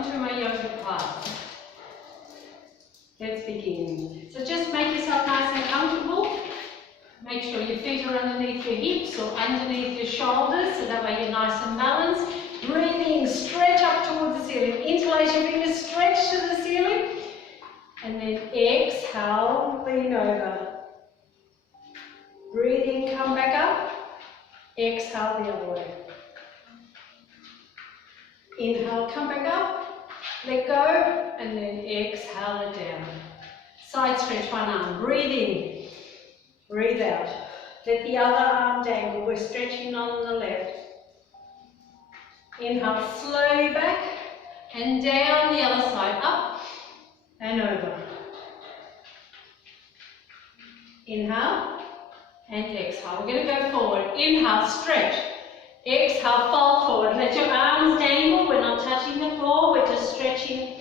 welcome to my yoga class. Let's begin. So just make yourself nice and comfortable. Make sure your feet are underneath your hips or underneath your shoulders, so that way you're nice and balanced. Breathing, stretch up towards the ceiling. Interlace your fingers, stretch to the ceiling. And then exhale, lean over. Breathe in, come back up. Exhale the other way. Inhale, come back up. Let go, and then exhale it down. Side stretch one arm. Breathe in. Breathe out. Let the other arm dangle. We're stretching on the left. Inhale, slowly back and down the other side. Up and over. Inhale and exhale. We're going to go forward. Inhale, stretch. Exhale, fold forward. Let your arms dangle. We're not touching the floor. We're just stretching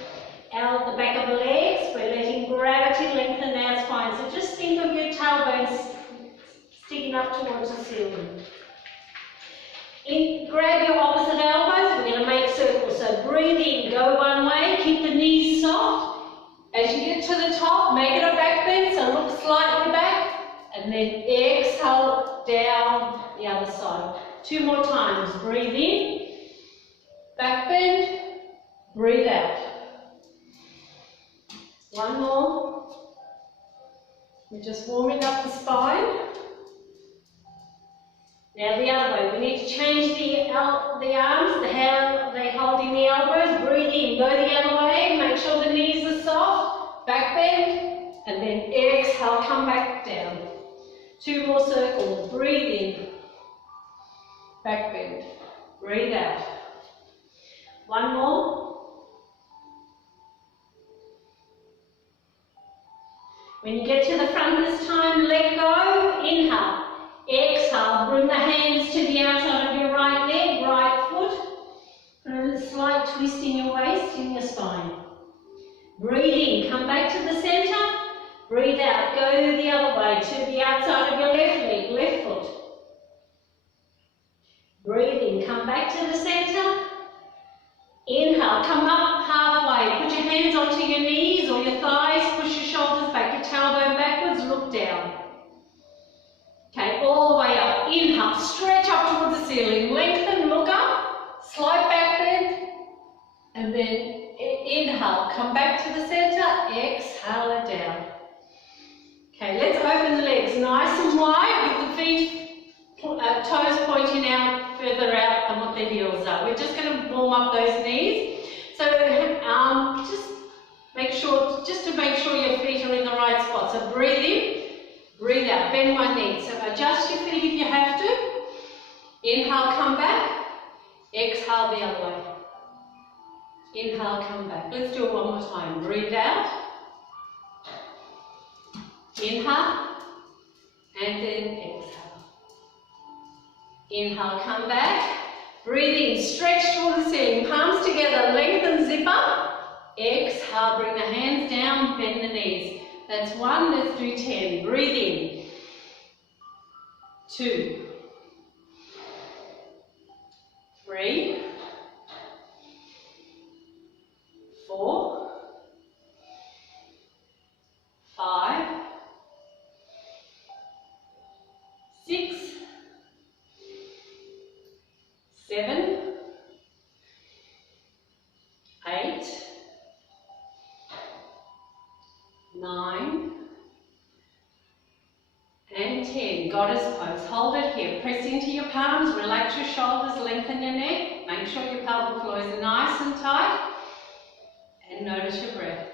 out the back of the legs. We're letting gravity lengthen our spine. So just think of your tailbones sticking up towards the ceiling. Grab your opposite elbows. We're going to make circles. So breathe in, go one way. Keep the knees soft. As you get to the top, make it a back bend. So look slightly back. And then exhale down the other side. 2 more times. Breathe in, back bend, breathe out. 1 more. We're just warming up the spine. Now the other way. We need to change the arms, how they hold in the elbows. Breathe in, go the other way. Make sure the knees are soft. Back bend, and then exhale, come back down. 2 more circles. Breathe in. Back bend. Breathe out. 1 more. When you get to the front this time, let go. Inhale. Exhale. Bring the hands to the outside of your right leg, right foot. Put a slight twist in your waist, in your spine. Breathe in. Come back to the center. Breathe out. Go the other way to the outside of your left leg, left foot. Breathe in, come back to the center. Inhale, come up halfway. Put your hands onto your knees or your thighs. Push your shoulders back, your tailbone backwards, look down. Okay, all the way up. Inhale, stretch up towards the ceiling. Lengthen, look up. Slight back bend. And then inhale, come back to the center. Exhale it down. Okay, let's open the legs nice and wide with the feet, toes pointing out further out than what the heels are. We're just going to warm up those knees. So just to make sure your feet are in the right spot. So breathe in, breathe out, bend one knee. So adjust your feet if you have to. Inhale, come back. Exhale the other way. Inhale, come back. Let's do it one more time. Breathe out. Inhale. And then exhale. Inhale, come back. Breathe in, stretch toward the ceiling. Palms together, lengthen, zip up. Exhale, bring the hands down, bend the knees. That's 1, let's do 10. Breathe in. 2. 3. 4. 5. 6. 7, 8, 9, and 10. Goddess pose. Hold it here. Press into your palms, relax your shoulders, lengthen your neck. Make sure your pelvic floor is nice and tight. And notice your breath.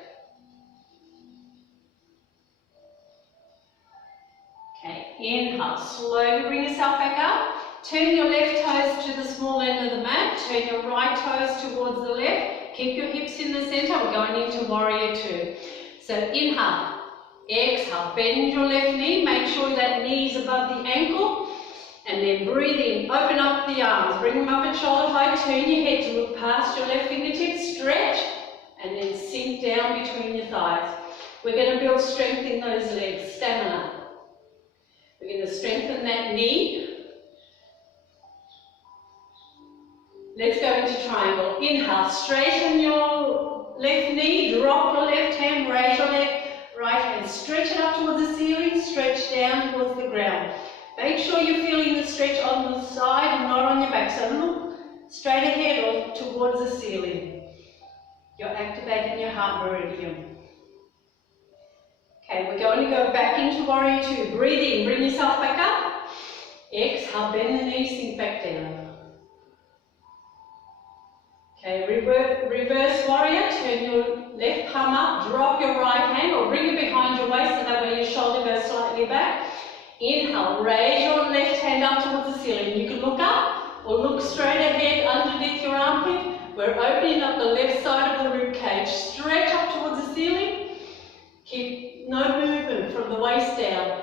Okay, inhale. Slowly bring yourself back up. Turn your left toes to the small end of the mat. Turn your right toes towards the left. Keep your hips in the center. We're going into Warrior 2. So inhale, exhale, bend your left knee. Make sure that knee is above the ankle. And then breathe in. Open up the arms. Bring them up at shoulder height. Turn your head to look past your left fingertips. Stretch. And then sink down between your thighs. We're going to build strength in those legs. Stamina. We're going to strengthen that knee. Let's go into triangle. Inhale, straighten your left knee, drop your left hand, raise your right hand, stretch it up towards the ceiling, stretch down towards the ground. Make sure you're feeling the stretch on the side and not on your back. So look straight ahead or towards the ceiling. You're activating your heart meridian. Okay, we're going to go back into Warrior Two. Breathe in, bring yourself back up. Exhale, bend the knees, sink back down. Okay, reverse Warrior. Turn your left palm up, drop your right hand or bring it behind your waist so that way your shoulder goes slightly back. Inhale, raise your left hand up towards the ceiling. You can look up or look straight ahead underneath your armpit. We're opening up the left side of the rib cage. Stretch up towards the ceiling. Keep no movement from the waist down.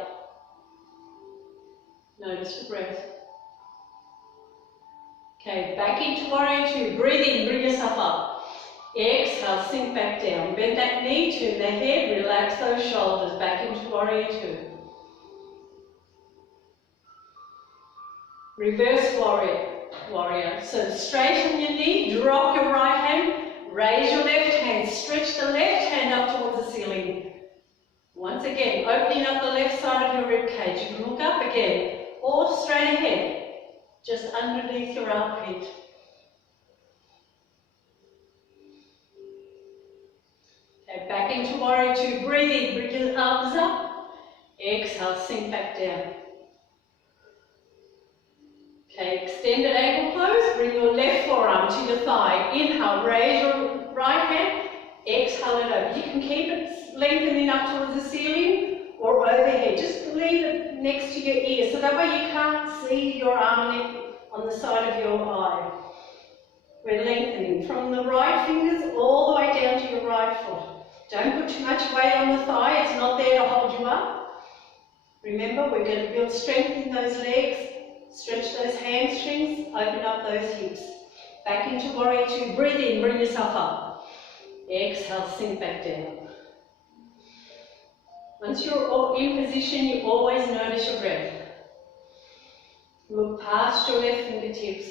Notice your breath. Okay, back into Warrior Two. Breathe in, bring yourself up. Exhale, sink back down. Bend that knee, turn the head, relax those shoulders. Back into Warrior Two. Reverse warrior. So straighten your knee, drop your right hand, raise your left hand, stretch the left hand up towards the ceiling. Once again, opening up the left side of your rib cage. You can look up again or straight ahead, just underneath your armpit. Okay, back into Warrior Two. Breathe in, bring your arms up. Exhale, sink back down. Okay, extended ankle pose, bring your left forearm to your thigh. Inhale, raise your right hand, exhale it over. You can keep it lengthening up towards the ceiling or overhead. Just leave it next to your ear so that way you can't see your arm on the side of your eye. We're lengthening from the right fingers all the way down to your right foot. Don't put too much weight on the thigh, it's not there to hold you up. Remember, we're going to build strength in those legs. Stretch those hamstrings, open up those hips. Back into Warrior Two. Breathe in, bring yourself up. Exhale, sink back down. Once you're in position, you always notice your breath. Look past your left fingertips.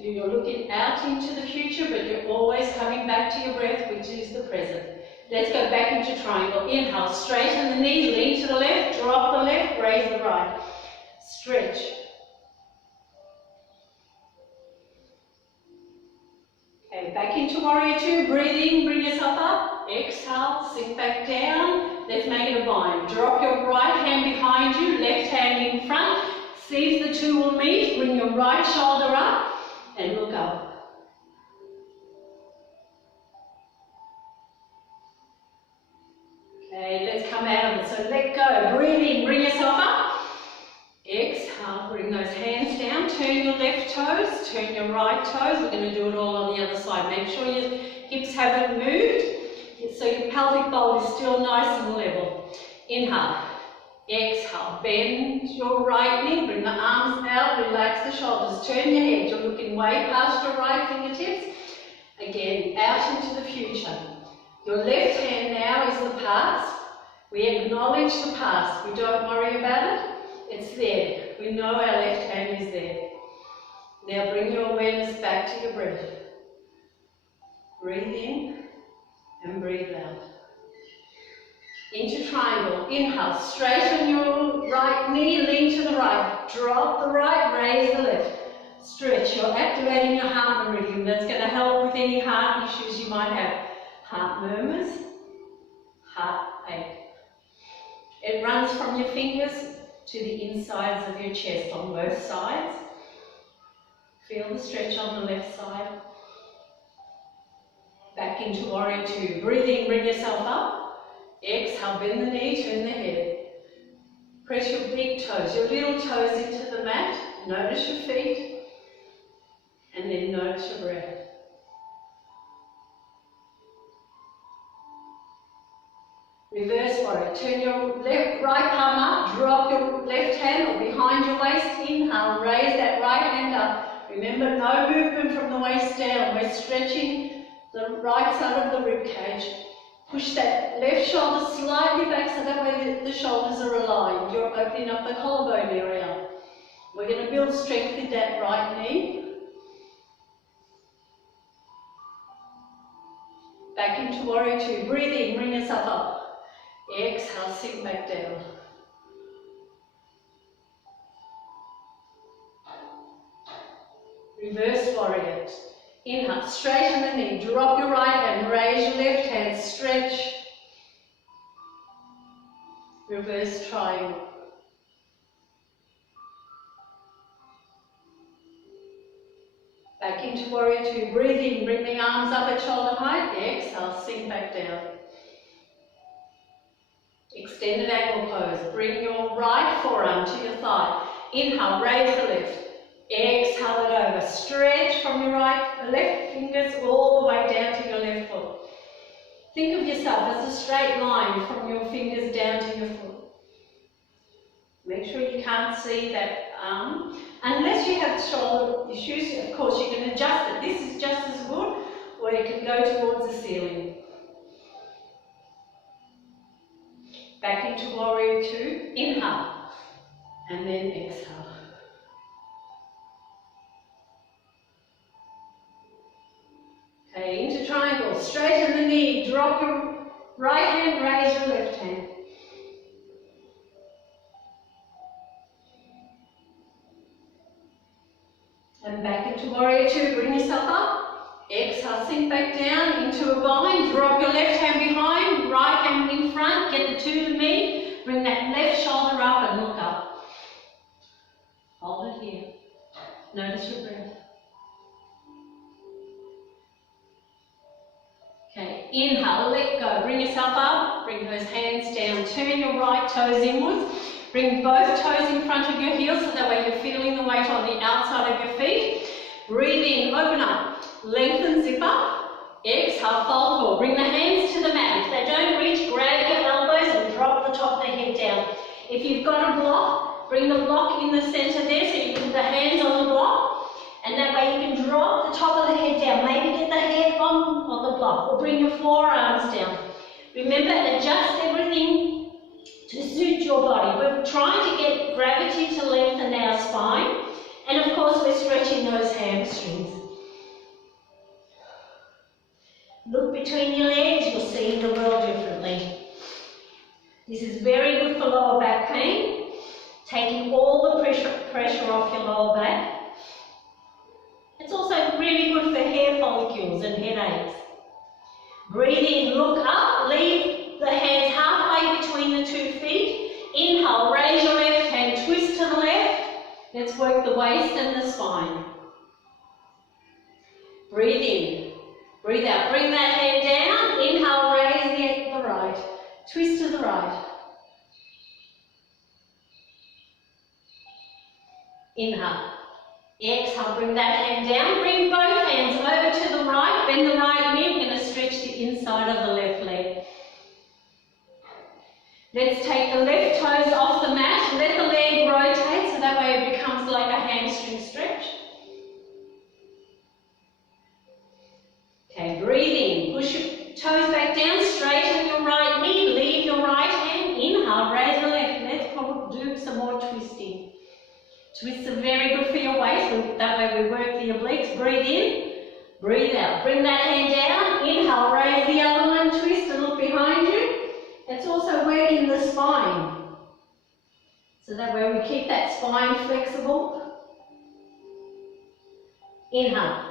You're looking out into the future, but you're always coming back to your breath, which is the present. Let's go back into triangle. Inhale, straighten the knees, lean to the left, drop the left, raise the right. Stretch. Okay, back into Warrior Two. Breathe in, bring yourself up. Exhale, sink back down. Let's make it a bind. Drop your right hand behind you, left hand in front. See if the two will meet. Bring your right shoulder up and look up. Okay, let's come out of it. So let go. Breathe in, bring yourself up. Exhale, bring those hands down, turn your left toes, turn your right toes. We're going to do it all on the other side. Make sure your hips haven't moved, so your pelvic bowl is still nice and level. Inhale, exhale, bend your right knee, bring the arms out, relax the shoulders, turn your head. You're looking way past your right fingertips. Again, out into the future. Your left hand now is the past. We acknowledge the past. We don't worry about it. It's there. We know our left hand is there. Now bring your awareness back to your breath. Breathe in and breathe out. Into triangle. Inhale. Straighten your right knee, lean to the right. Drop the right, raise the left. Stretch. You're activating your heart meridian. That's going to help with any heart issues you might have. Heart murmurs, heartache. It runs from your fingers to the insides of your chest on both sides. Feel the stretch on the left side. Back into Warrior Two. Breathe in, bring yourself up. Exhale, bend the knee, turn the head. Press your big toes, your little toes into the mat. Notice your feet. And then notice your breath. Reverse warrior. Turn your right palm up, drop your left hand or behind your waist. Inhale, raise that right hand up. Remember, no movement from the waist down. We're stretching the right side of the rib cage. Push that left shoulder slightly back so that way the shoulders are aligned. You're opening up the collarbone area. We're going to build strength in that right knee. Back into Warrior Two. Breathe in, bring yourself up. Exhale, sink back down. Reverse Warrior. Inhale, straighten the knee, drop your right hand, raise your left hand, stretch. Reverse triangle. Back into Warrior Two. Breathe in, bring the arms up at shoulder height. Exhale, sink back down. Extended ankle pose. Bring your right forearm to your thigh. Inhale, raise the left. Exhale it over. Stretch from your left fingers all the way down to your left foot. Think of yourself as a straight line from your fingers down to your foot. Make sure you can't see that arm. Unless you have shoulder issues, of course you can adjust it. This is just as good, or you can go towards the ceiling. Back into Warrior Two. Inhale, and then exhale. Okay, into triangle. Straighten the knee. Drop your right hand, raise your left hand. And back into Warrior Two. Bring yourself up. Exhale, sink back down into a bind. Drop your left hand behind, right hand in front. Get the two to me. Bring that left shoulder up and look up. Hold it here. Notice your breath. Okay, inhale, let go. Bring yourself up. Bring those hands down. Turn your right toes inwards. Bring both toes in front of your heels so that way you're feeling the weight on the outside of your feet. Breathe in, open up. Lengthen, zip up. Exhale, fold forward. Bring the hands to the mat. If they don't reach, grab your elbows and drop the top of the head down. If you've got a block, bring the block in the centre there so you can put the hands on the block. And that way you can drop the top of the head down. Maybe get the head on the block or bring your forearms down. Remember, adjust everything to suit your body. We're trying to get gravity to lengthen our spine. And of course, we're stretching those hamstrings. Look between your legs, you'll see the world differently. This is very good for lower back pain, taking all the pressure off your lower back. It's also really good for hair follicles and headaches. Breathe in, look up, leave the hands halfway between the 2 feet. Inhale, raise your left hand, twist to the left. Let's work the waist and the spine. Breathe in, breathe out. Bring that hand down. Inhale, raise the right. Twist to the right. Inhale. Exhale, bring that hand down. Bring both hands over to the right. Bend the right knee. We're going to stretch the inside of the left leg. Let's take the left toes off the mat. Let the leg rotate so that way it becomes like a hamstring stretch. Okay, breathe in. Push your toes back down. Straighten your right knee. Leave your right hand. Inhale, raise the left. Let's do some more twisting. Twists are very good for your waist. That way we work the obliques. Breathe in. Breathe out. Bring that hand down. Inhale, raise the other one. Twist and look behind you. It's also working the spine. So that way we keep that spine flexible. Inhale.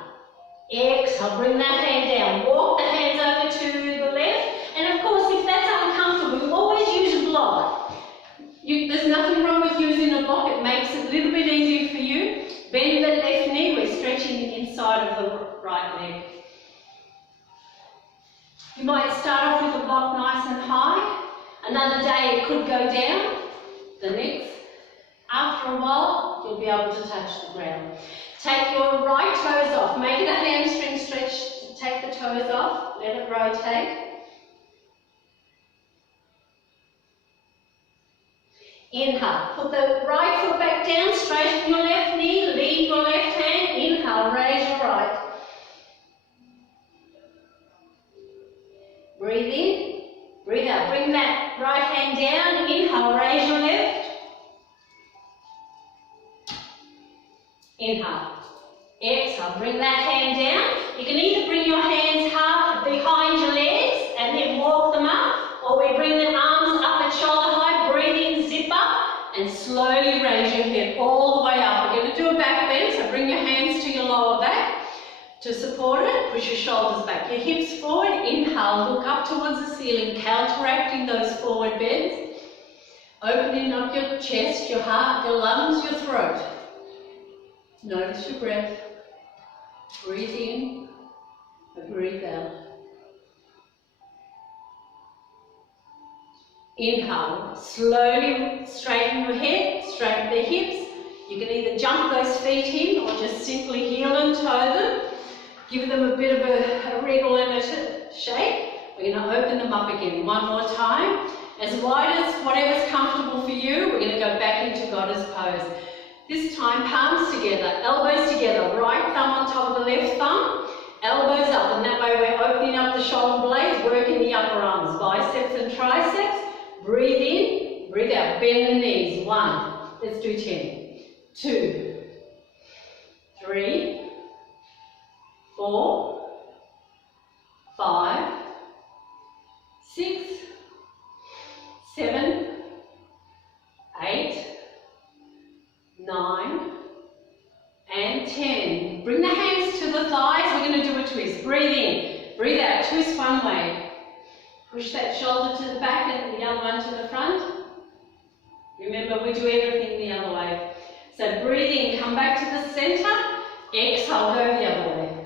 Exhale, bring that hand down. Walk the hands over to the left. And of course, if that's uncomfortable, you always use a block. There's nothing wrong with using a block. It makes it a little bit easier for you. Bend the left knee. We're stretching the inside of the right leg. You might start off with a block nice and high. Another day it could go down. The next, after a while, you'll be able to touch the ground. Take your right toes off. Make it a hamstring stretch. Take the toes off. Let it rotate. Inhale. Put the right foot back down. Straighten your left knee. Leave your left hand. Inhale. Raise your right. Breathe in, breathe out. Bring that right hand down. Inhale, raise your left. Inhale. Exhale, bring that hand down. You can either bring your hands behind your legs and then walk them up, or we bring the arms up at shoulder height, breathe in, zip up, and slowly raise your head all the way up. We're going to do a back bend, so bring your hands to your lower back. To support it, push your shoulders back, your hips forward, inhale, look up towards the ceiling, counteracting those forward bends. Opening up your chest, your heart, your lungs, your throat. Notice your breath. Breathe in and breathe out. Inhale, slowly straighten your head, straighten the hips. You can either jump those feet in or just simply heel and toe them. Give them a bit of a wriggle and a shake. We're going to open them up again one more time. As wide as whatever's comfortable for you, we're going to go back into Goddess pose. This time, palms together, elbows together, right thumb on top of the left thumb, elbows up, and that way we're opening up the shoulder blades, working the upper arms, biceps and triceps. Breathe in, breathe out, bend the knees. 1, let's do 10, 2, 3, 4, 5, 6, 7, 8, 9, and 10. Bring the hands to the thighs. We're going to do a twist. Breathe in, breathe out, twist one way. Push that shoulder to the back and the other one to the front. Remember, we do everything the other way. So breathe in, come back to the center. Exhale, go the other way.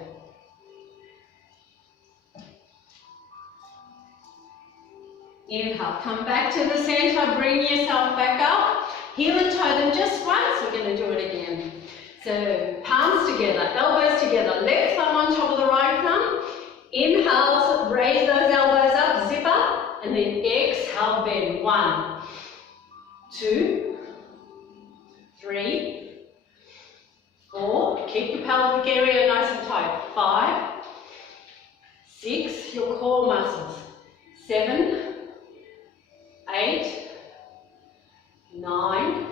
Inhale, come back to the center, bring yourself back up. Heel and toe them just once. We're going to do it again. So palms together, elbows together, left thumb on top of the right thumb. Inhale, raise those elbows up, zip up, and then exhale, bend. 1, 2, 3, 4. Keep your pelvic area nice and tight. 5, 6, your core muscles. 7, 8, 9,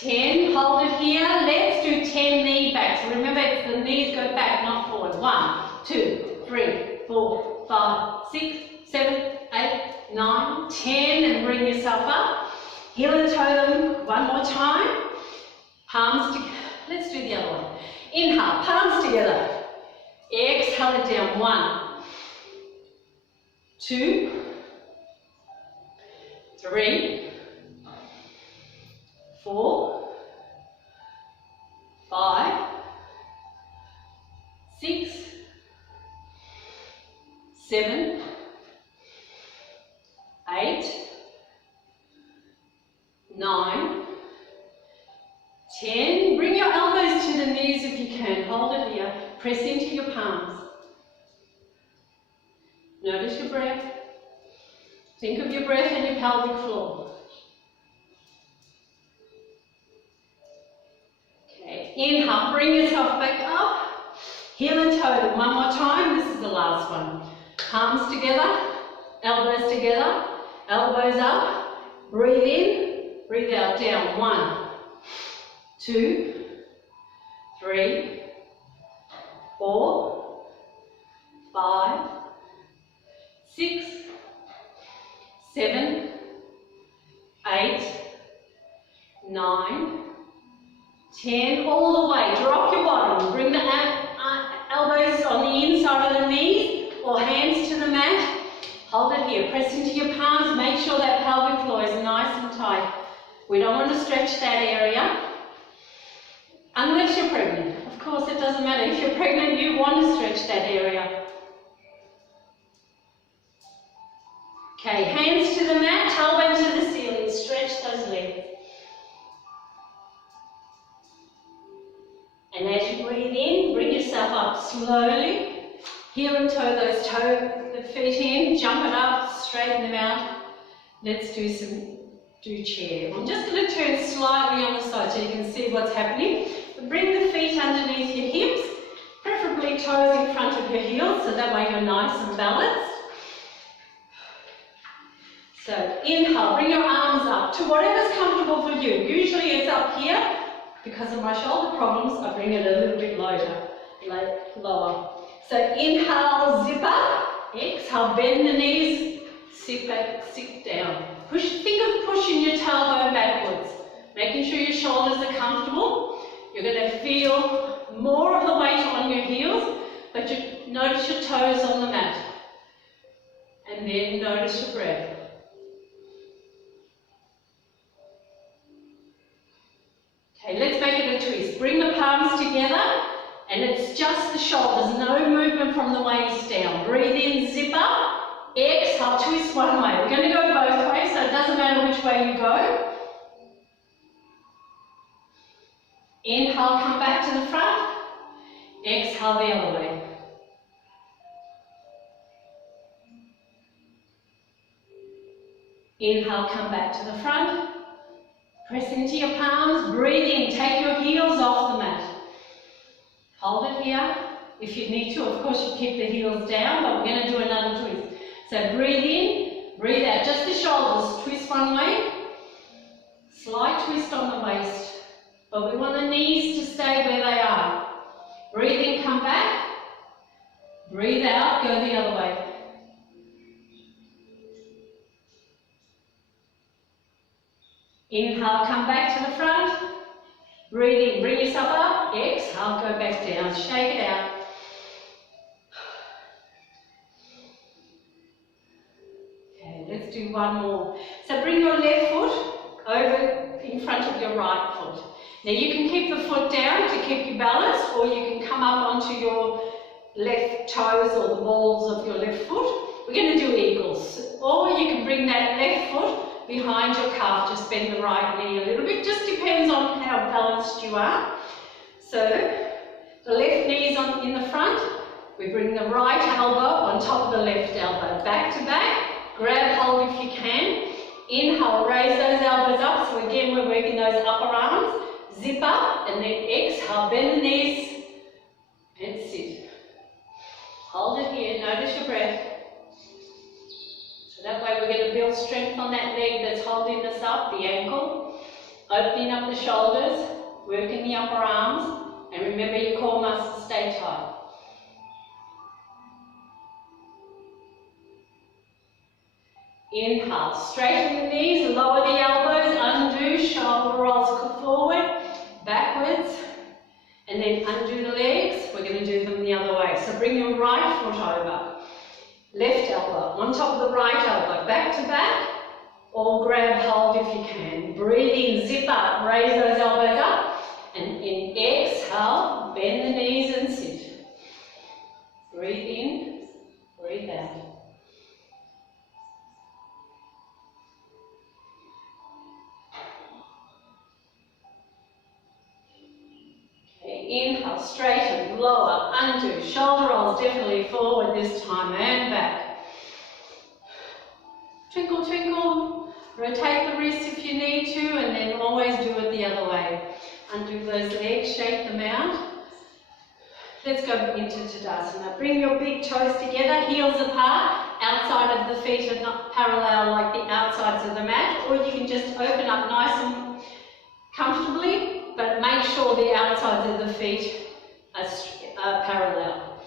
10. Hold it here. Let's do 10 knee backs. Remember, the knees go back, not forward. 1, 2, 3, 4, 5, 6, 7, 8, 9, 10. And bring yourself up. Heel and toe them one more time. Palms together. Let's do the other one. Inhale, palms together. Exhale it down. 1, 2, 3, 4, 5, 6, 7, 8, 9, 10. Bring your elbows to the knees if you can. Hold it here. Press into your palms. Notice your breath. Think of your breath and your pelvic floor. Okay, inhale, bring yourself back up. Heel and toe them one more time. This is the last one. Palms together, elbows together, elbows up. Breathe in, breathe out, down. 1, 2, 3, 4, 5, 6, 7, 8, 9, 10, all the way. Drop your bottom. Bring the elbows on the inside of the knees or hands to the mat. Hold it here. Press into your palms. Make sure that pelvic floor is nice and tight. We don't want to stretch that area. Unless you're pregnant. Of course, it doesn't matter. If you're pregnant, you want to stretch that area. Okay, hands to the mat, tailbone to the ceiling. Stretch those legs. And as you breathe in, bring yourself up slowly. Heel and toe the feet in, jump it up, straighten them out. Let's do chair. I'm just going to turn slightly on the side so you can see what's happening. But bring the feet underneath your hips, preferably toes in front of your heels, so that way you're nice and balanced. So inhale, bring your arms up to whatever's comfortable for you. Usually it's up here. Because of my shoulder problems, I bring it a little bit lower. So inhale, zip up. Exhale, bend the knees, sit back, sit down. Think of pushing your tailbone backwards, making sure your shoulders are comfortable. You're going to feel more of the weight on your heels, but you notice your toes on the mat. And then notice your breath. Okay, let's make it a twist. Bring the palms together, and it's just the shoulders, no movement from the waist down. Breathe in, zip up. Exhale, twist one way. We're going to go both ways, so it doesn't matter which way you go. Inhale, come back to the front. Exhale, the other way. Inhale, come back to the front. Press into your palms. Breathe in. Take your heels off the mat. Hold it here. If you need to, of course, you keep the heels down, but we're going to do another twist. So breathe in, breathe out. Just the shoulders. Twist one way. Slight twist on the waist. But we want the knees to stay where they are. Breathe in, come back. Breathe out, go the other way. Inhale, come back to the front. Breathe in, bring yourself up. Exhale, go back down. Shake it out. Okay, let's do one more. So bring your left foot over in front of your right foot. Now you can keep the foot down to keep you balanced, or you can come up onto your left toes or the balls of your left foot. We're going to do eagles. Or you can bring that left foot behind your calf, just bend the right knee a little bit. Just depends on how balanced you are. So the left knee is in the front. We bring the right elbow on top of the left elbow. Back to back. Grab hold if you can. Inhale, raise those elbows up. So again, we're working those upper arms. Zip up, and then exhale, bend the knees, and sit. Hold it here, notice your breath. So that way we're going to build strength on that leg that's holding us up, the ankle. Opening up the shoulders, working the upper arms, and remember your core muscles stay tight. Inhale, straighten the knees, lower the elbows, undo, shoulder rolls forward, backwards, and then undo the legs. We're going to do them the other way. So bring your right foot over, left elbow on top of the right elbow, back to back, or grab hold if you can. Breathe in, zip up, raise those elbows up, and in exhale, bend the knees and sit. Breathe in, breathe out. Inhale, straighten, lower, undo, shoulder rolls definitely forward this time and back. Twinkle, twinkle, rotate the wrists if you need to, and then always do it the other way. Undo those legs, shake them out. Let's go into Tadasana. Bring your big toes together, heels apart, outside of the feet are not parallel like the outsides of the mat, or you can just open up nice and comfortably. But make sure the outsides of the feet are parallel.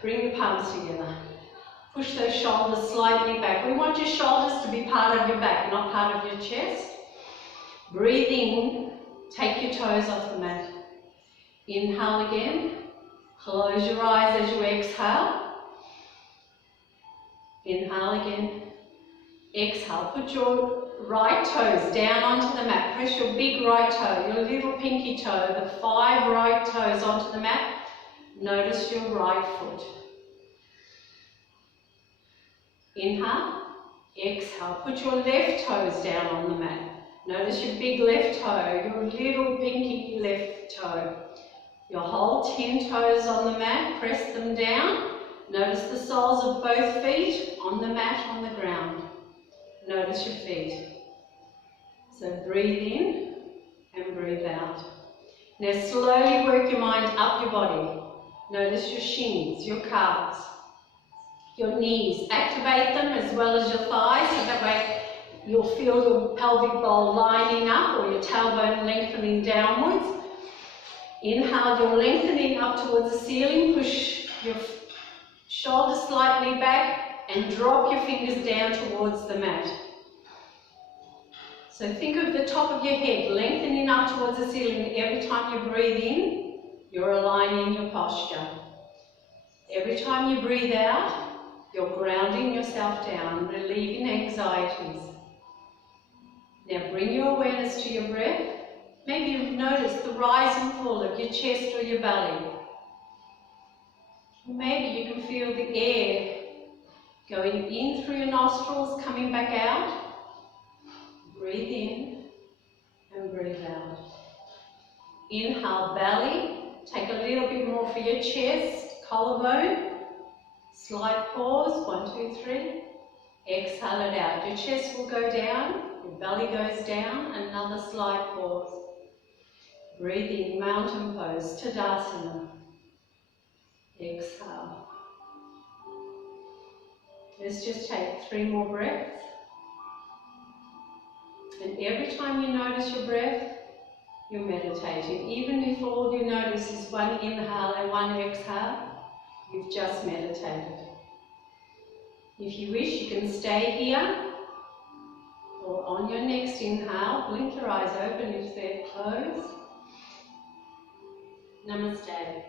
Bring the palms together. Push those shoulders slightly back. We want your shoulders to be part of your back, not part of your chest. Breathe in. Take your toes off the mat. Inhale again. Close your eyes as you exhale. Inhale again. Exhale. Put your right toes down onto the mat. Press your big right toe, your little pinky toe, the 5 right toes onto the mat. Notice your right foot. Inhale, exhale. Put your left toes down on the mat. Notice your big left toe, your little pinky left toe. Your whole 10 toes on the mat. Press them down. Notice the soles of both feet on the mat on the ground. Notice your feet. So breathe in and breathe out. Now slowly work your mind up your body. Notice your shins, your calves, your knees. Activate them as well as your thighs, so that way you'll feel your pelvic bowl lining up or your tailbone lengthening downwards. Inhale, you're lengthening up towards the ceiling. Push your shoulders slightly back and drop your fingers down towards the mat. So think of the top of your head lengthening up towards the ceiling. Every time you breathe in, you're aligning your posture. Every time you breathe out, you're grounding yourself down, relieving anxieties. Now bring your awareness to your breath. Maybe you notice the rise and fall of your chest or your belly. Maybe you can feel the air going in through your nostrils, coming back out. Breathe in and breathe out. Inhale, belly. Take a little bit more for your chest, collarbone. Slight pause, 1, 2, 3. Exhale it out. Your chest will go down, your belly goes down. Another slight pause. Breathe in, mountain pose, Tadasana. Exhale. Let's just take 3 more breaths. And every time you notice your breath, you're meditating. Even if all you notice is 1 inhale and 1 exhale, you've just meditated. If you wish, you can stay here, or on your next inhale, blink your eyes open if they're closed. Namaste.